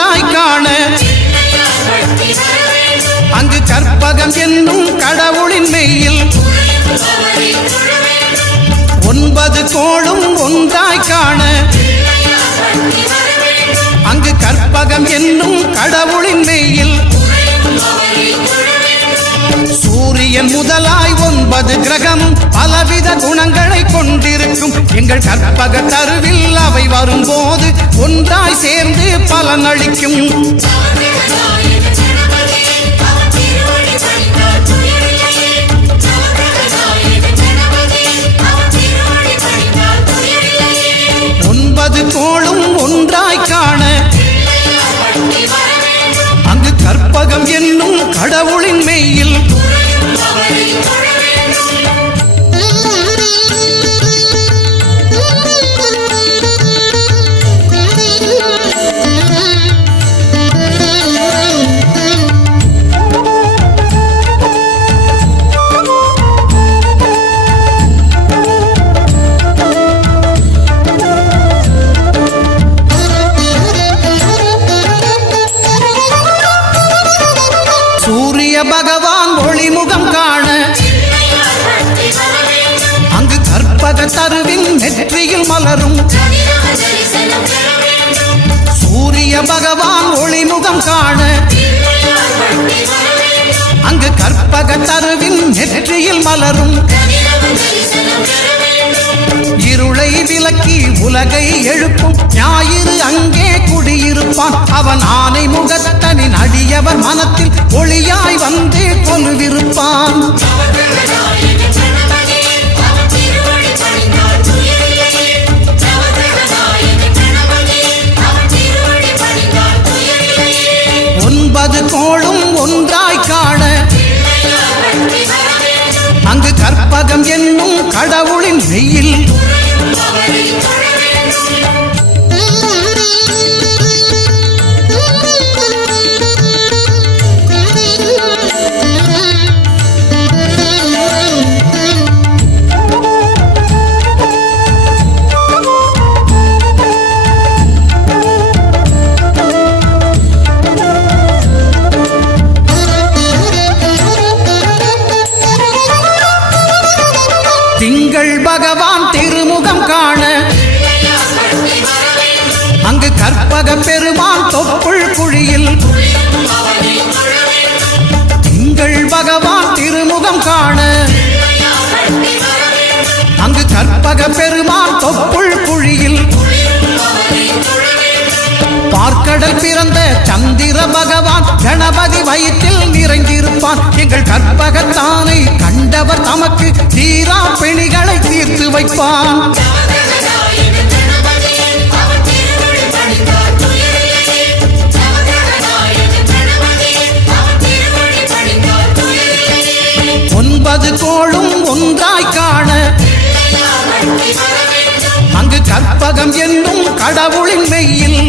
ஒன்றாய் காண அங்கு கற்பகம் என்னும் கடவுளின் மெய்யில் 9 கோளும் ஒன்றாய் காண அங்கு கற்பகம் என்னும் கடவுளின் மெய்யில் சூரியன் முதலாய் 9 கிரகமும் பலவித குணங்களை கொண்டிருக்கும் எங்கள் கற்பக தருவில் அவை வரும்போது ஒன்றாய் சேர்ந்து பலனளிக்கும். கோளும் ஒன்றாய் காண அங்கு கற்பகம் என்னும் கடவுளின் மெய்யில் பகவான் ஒளிமுகம் காண அங்கு கற்பக தருவின் நெற்றியில் மலரும் சூரிய பகவான் ஒளிமுகம் காண அங்கு கற்பக தருவின் நெற்றியில் மலரும் இருளை விலக்கி உலகை எழுப்பும் ஞாயிறு அங்கே குடியிருப்பான் அவன் ஆனை முகத்தனின் அடியவர் மனத்தில் ஒளியாய் வந்து கொலுவிருப்பான். ஒன்பது கோளும் ஒன்றாய் காண அங்கு கற்பகம் என்னும் கடவுளின் மெய்யில் திங்கள் பகவான் திருமுகம் காண அங்கு கற்பக பெருமான் தொப்புள் குழியில் திங்கள் பகவான் திருமுகம் காண அங்கு கற்பக பெருமான் தொப்புள் குழியில் பார்க்கடல் பிறந்த சந்திர பகவான் கணபதி வயிற்றில் நிறைந்திருப்பான் எங்கள் கற்பகத்தானை கண்டவர் தமக்கு தீரா பிணிகளை தீர்த்து வைப்பான். ஒன்பது கோளும் ஒன்றாய் காண அங்கு கற்பகம் என்னும் கடவுளின் மெய்யில்